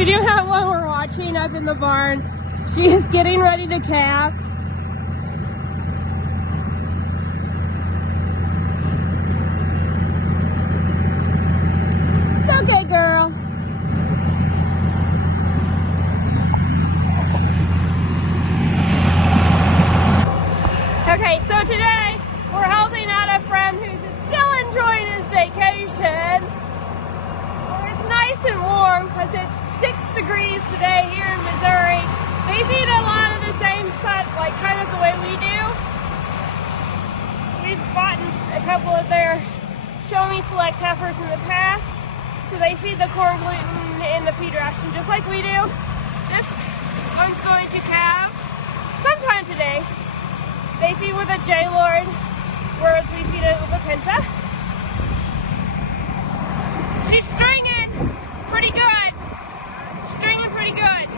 we do have one we're watching up in the barn. She is getting ready to calve. It's okay, girl. Okay, so today we're helping out a friend who's still enjoying his vacation. It's nice and warm because it's 6 degrees today here in Missouri. They feed a lot of the same stuff, like kind of the way we do. We've bought a couple of their Show Me Select heifers in the past, so they feed the corn gluten in the feed ration just like we do. This one's going to calve sometime today. They feed with a J-Lord, whereas we feed it with a Pinta. She's stringing pretty good. Stringing pretty good.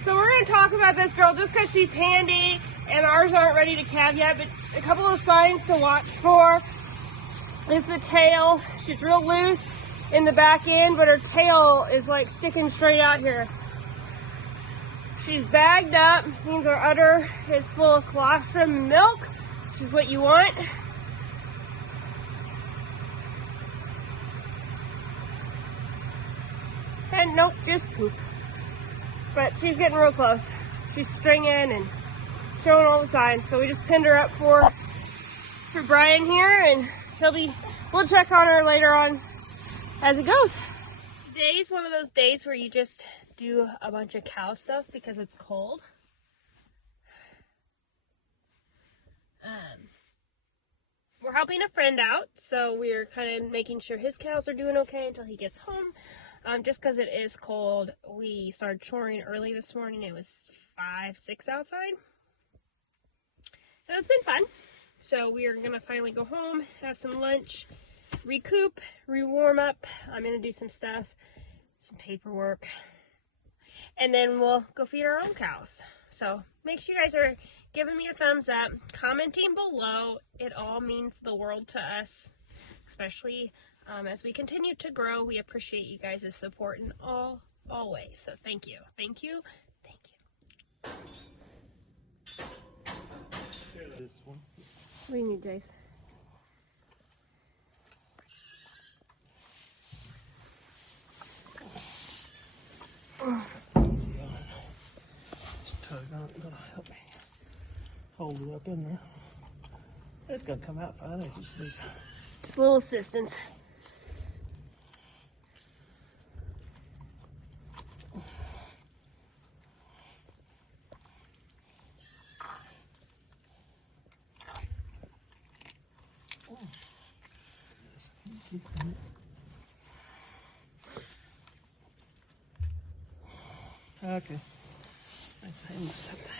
So we're going to talk about this girl just because she's handy and ours aren't ready to calve yet, but a couple of signs to watch for is the tail. She's real loose in the back end, but her tail is like sticking straight out here. She's bagged up, means her udder is full of colostrum and milk, which is what you want. And nope, just poop. But she's getting real close. She's stringing and showing all the signs. So we just pinned her up for Brian here, and we'll check on her later on as it goes. Today's one of those days where you just do a bunch of cow stuff because it's cold. We're helping a friend out, so we're kind of making sure his cows are doing okay until he gets home. Just because it is cold, we started choring early this morning. It was 5, 6 outside. So it's been fun. So we are going to finally go home, have some lunch, recoup, re-warm up. I'm going to do some stuff, some paperwork, and then we'll go feed our own cows. So make sure you guys are giving me a thumbs up, commenting below. It all means the world to us, especially as we continue to grow. We appreciate you guys' support in all ways. So thank you, thank you, thank you. This one. What do you need, Jace? Just tug on it, that'll help me hold it up in there. It's gonna come out fine. It just needs Just a little assistance. okay. Let's hang this up there.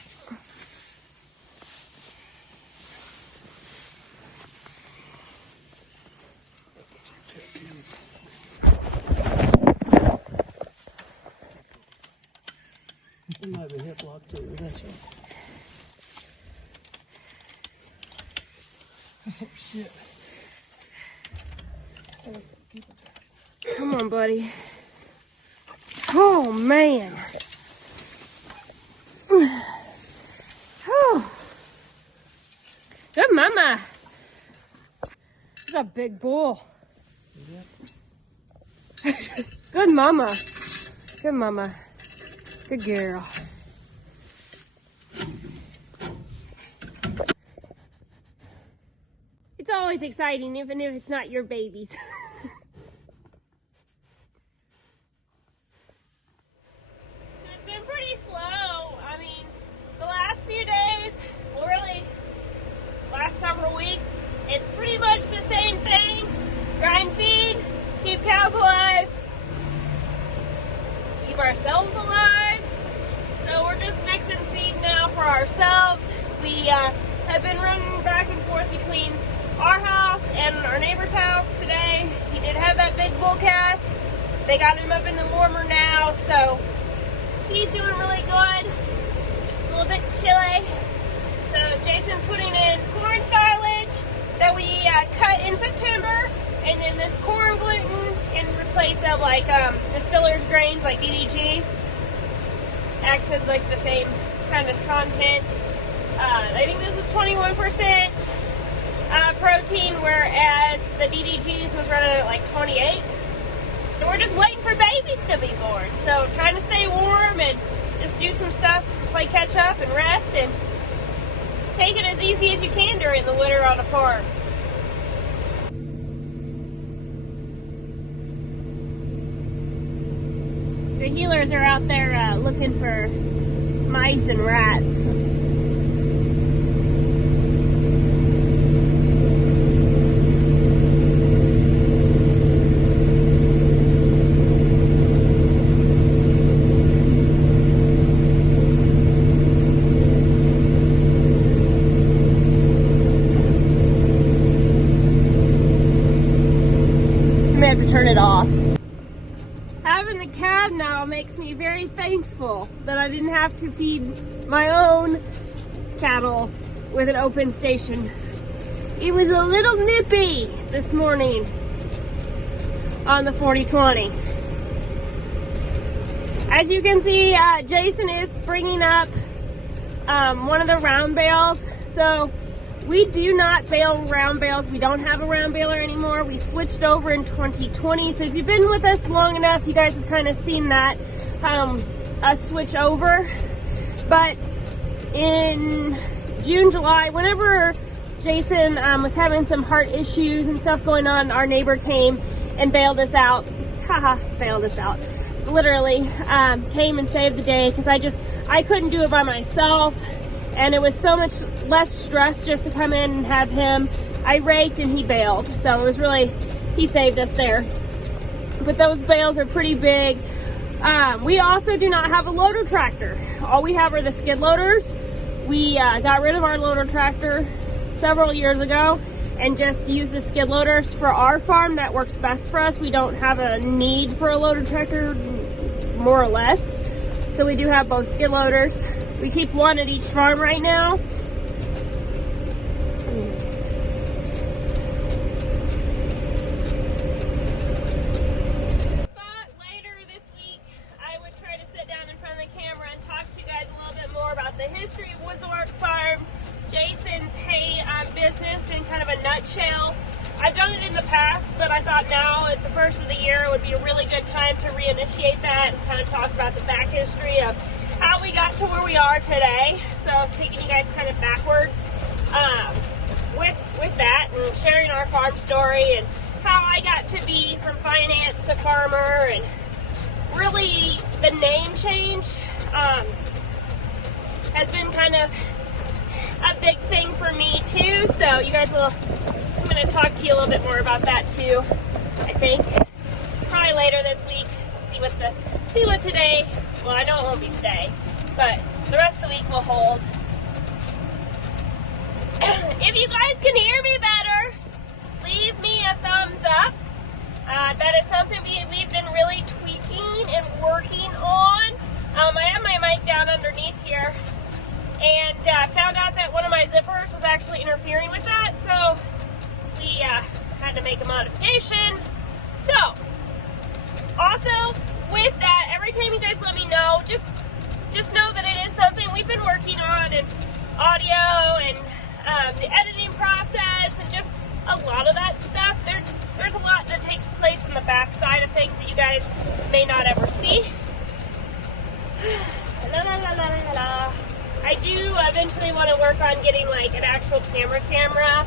You might be hip locked too, don't you? Oh shit. Come on, buddy. Oh, man. Oh. Good mama. That's a big bull. Yeah. Good mama. Good mama. Good girl. It's always exciting, even if it's not your babies. Several weeks, it's pretty much the same thing. Grind feed, keep cows alive, keep ourselves alive. So we're just mixing feed now for ourselves. We have been running back and forth between our house and our neighbor's house today. He did have that big bull calf. They got him up in the warmer now, so he's doing really good. Just a little bit chilly. So Jason's putting in corn silage that we cut in September, and then this corn gluten in place of like distiller's grains like DDG. Acts as like the same kind of content. I think this is 21% protein, whereas the DDGs was running at like 28. So we're just waiting for babies to be born. So trying to stay warm and just do some stuff, play catch up and rest, and take it as easy as you can during the winter on the farm. The healers are out there looking for mice and rats. it off. Having the cab now makes me very thankful that I didn't have to feed my own cattle with an open station. It was a little nippy this morning on the 4020. As you can see, Jason is bringing up one of the round bales. So we do not bale round bales. We don't have a round baler anymore. We switched over in 2020. So if you've been with us long enough, you guys have kind of seen that us switch over. But in June, July, whenever Jason was having some heart issues and stuff going on, our neighbor came and bailed us out. Haha, bailed us out. Literally came and saved the day because I couldn't do it by myself. And it was so much less stress just to come in and have him. I raked and he bailed. So it was really, he saved us there. But those bales are pretty big. We also do not have a loader tractor. All we have are the skid loaders. We got rid of our loader tractor several years ago and just use the skid loaders for our farm. That works best for us. We don't have a need for a loader tractor, more or less. So we do have both skid loaders. We keep one at each farm right now. Thought later this week I would try to sit down in front of the camera and talk to you guys a little bit more about the history of Wieczorek Farms, Jason's hay business in kind of a nutshell. I've done it in the past, but I thought now at the first of the year it would be a really good time to reinitiate that and kind of talk about the back history of how we got to where we are today. So taking you guys kind of backwards with that and sharing our farm story and how I got to be from finance to farmer, and really the name change has been kind of a big thing for me too. So you guys will, I'm going to talk to you a little bit more about that too, I think. Probably later this week. See what today, well, I know it won't be today, but the rest of the week will hold. If you guys can hear me better, leave me a thumbs up. That is something we've been really tweaking and working on. I have my mic down underneath here, and found out that one of my zippers was actually interfering with that, so we had to make a modification. So, also, with that, every time you guys let me know, just know that it is something we've been working on, and audio and the editing process and just a lot of that stuff. There's a lot that takes place in the back side of things that you guys may not ever see. La, la, la, la, la. I do eventually want to work on getting like an actual camera.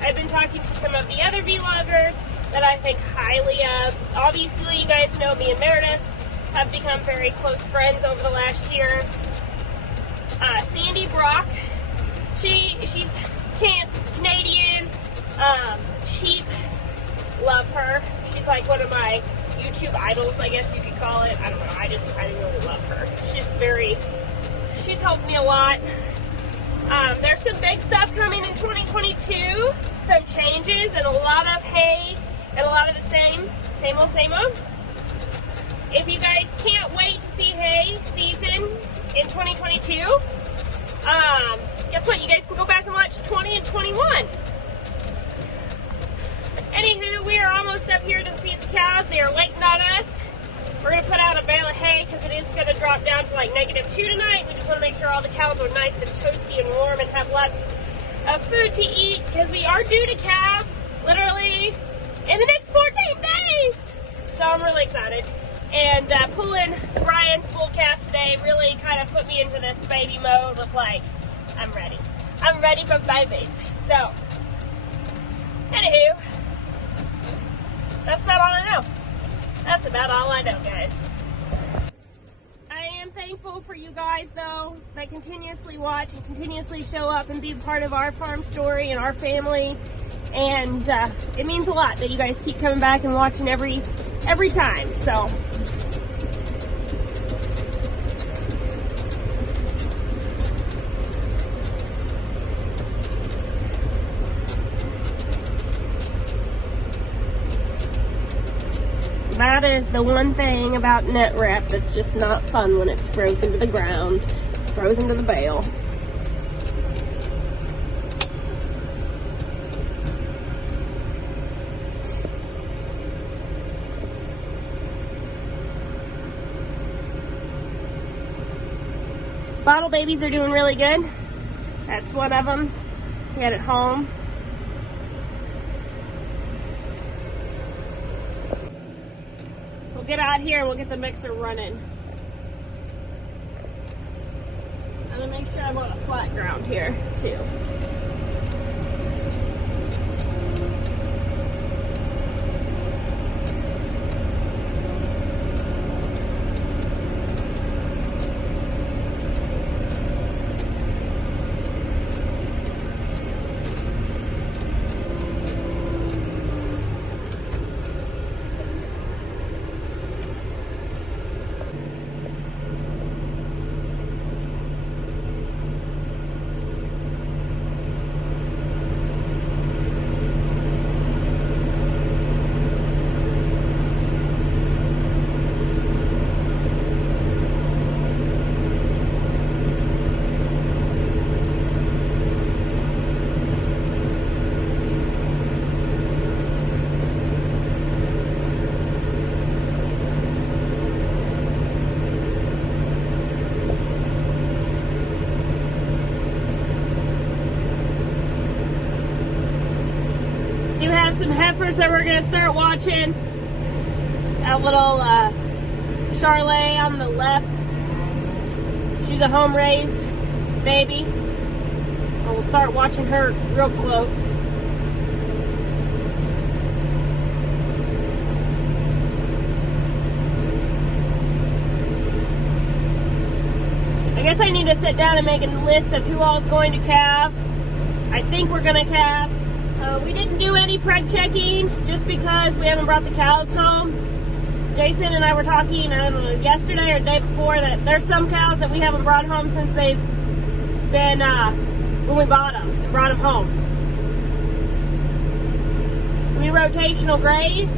I've been talking to some of the other vloggers that I think highly of. Obviously, you guys know me and Meredith have become very close friends over the last year. Sandy Brock, she's Canadian, sheep, love her. She's like one of my YouTube idols, I guess you could call it. I don't know, I really love her. She's helped me a lot. There's some big stuff coming in 2022, some changes, and a lot of hay, and a lot of the same old. If you guys can't wait to see hay season in 2022, guess what? You guys can go back and watch 20 and 21. Anywho, we are almost up here to feed the cows. They are waiting on us. We're going to put out a bale of hay because it is going to drop down to like -2 tonight. We just want to make sure all the cows are nice and toasty and warm and have lots of food to eat, because we are due to calve literally in the next 14 days. So I'm really excited. And pulling Ryan's bull calf today really kind of put me into this baby mode of like, I'm ready. I'm ready for babies. So, anywho, that's about all I know. That's about all I know, guys. I am thankful for you guys, though, that continuously watch and continuously show up and be a part of our farm story and our family. And it means a lot that you guys keep coming back and watching every time. So. is the one thing about net wrap that's just not fun when it's frozen to the ground, frozen to the bale. Bottle babies are doing really good. That's one of them. We had it home. We'll get out here and we'll get the mixer running. I'm gonna make sure I'm on a flat ground here too. Some heifers that we're going to start watching. That little Charlet on the left. She's a home-raised baby. And we'll start watching her real close. I guess I need to sit down and make a list of who all is going to calve. I think we're going to calve. We didn't do any preg checking just because we haven't brought the cows home. Jason and I were talking, I don't know, yesterday or the day before, that there's some cows that we haven't brought home since they've been, when we bought them and brought them home. We rotational graze,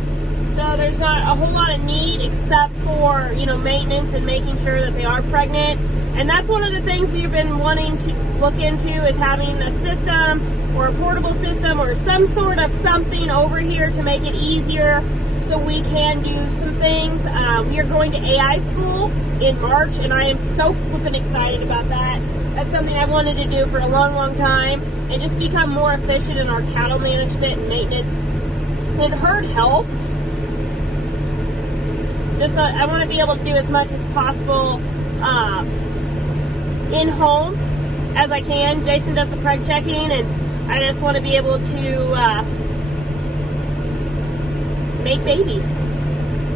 so there's not a whole lot of need except for, you know, maintenance and making sure that they are pregnant. And that's one of the things we've been wanting to look into, is having a system or a portable system or some sort of something over here to make it easier so we can do some things. We are going to AI school in March, and I am so flippin' excited about that. That's something I've wanted to do for a long, long time, and just become more efficient in our cattle management and maintenance and herd health. Just I want to be able to do as much as possible in home as I can. Jason does the preg checking, and I just want to be able to make babies,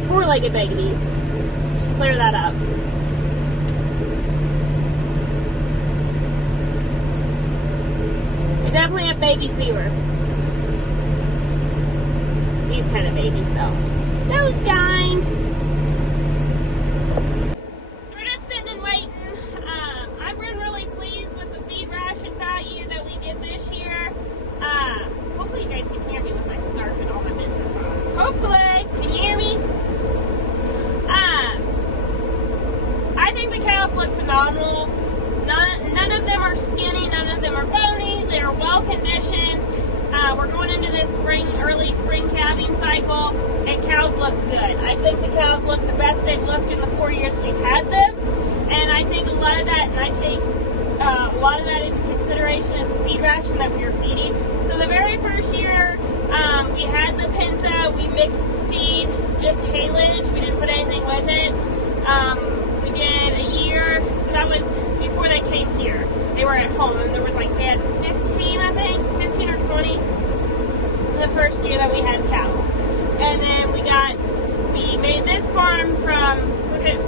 4-legged babies. Just clear that up. I definitely have baby fever. These kind of babies, though. Nose dined. So we're just sitting and waiting. I've been really pleased with the feed ration value that we did this year. Hopefully you guys can hear me with my scarf and all my business on. Hopefully. Can you hear me? I think the cows look phenomenal. None of them are skinny, none of them are bony. They're well conditioned. We're going into this early spring calving cycle, and cows look good. I think the cows look the best they've looked in the 4 years we've had them. And I think a lot of that, and I take a lot of that into consideration, is the feed ration that we were feeding. So the very first year, we had the Pinta, we mixed feed, just haylage, we didn't put anything with it. We did a year, so that was before they came here. They were at home, and there was like, they had 15, I think, 15 or 20 the first year that we had cattle. And then we made this farm from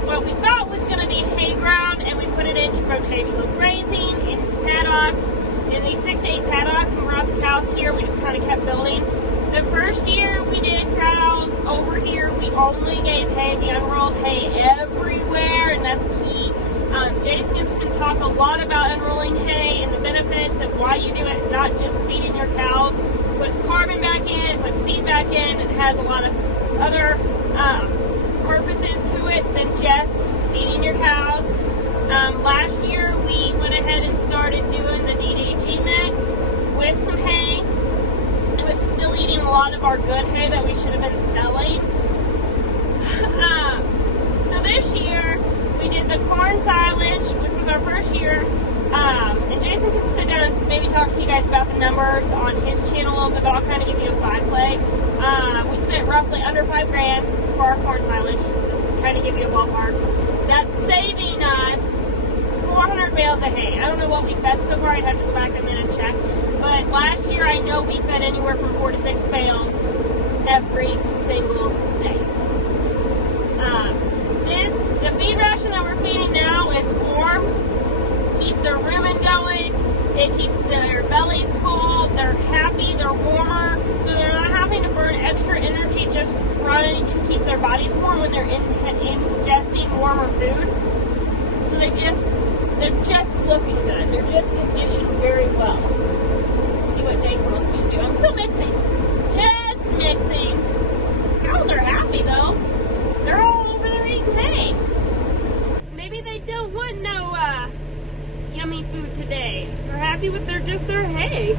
what we thought was going to be hay ground, and we put it into rotational grazing in paddocks, in these 6 to 8 paddocks, and we brought the cows here. We just kind of kept building. The first year we did cows over here, we only gave hay. We unrolled hay everywhere, and that's key. Jason can talk a lot about unrolling hay and the benefits of why you do it, not just feeding your cows. It puts carbon back in, it puts seed back in, it has a lot of other purposes to it than just feeding your cows. Last year we went ahead and started doing the DDG mix with some hay. It was still eating a lot of our good hay that we should have been selling. So this year we did the corn silage, which was our first year. And Jason can sit down and maybe talk to you guys about the numbers on his channel a little bit, but I'll kind of give you a by-play. We spent roughly under $5,000 for our corn silage, just to kind of give you a ballpark. That's saving us 400 bales of hay. I don't know what we fed so far. I'd have to go back in and check. But last year I know we fed anywhere from 4 to 6 bales every single day. The feed ration that we're feeding now is warm. Keeps their rumen going. It keeps their bellies full. They're happy. They're warmer. So they're not having to burn extra energy just trying to keep their bodies warm when they're ingesting warmer food. So they're just looking good. They're just conditioned very well. Let's see what Jason wants me to do. I'm still mixing. Just mixing. Cows are happy though. They're all over there eating hay. Maybe they don't want no yummy food today. They're happy with their hay.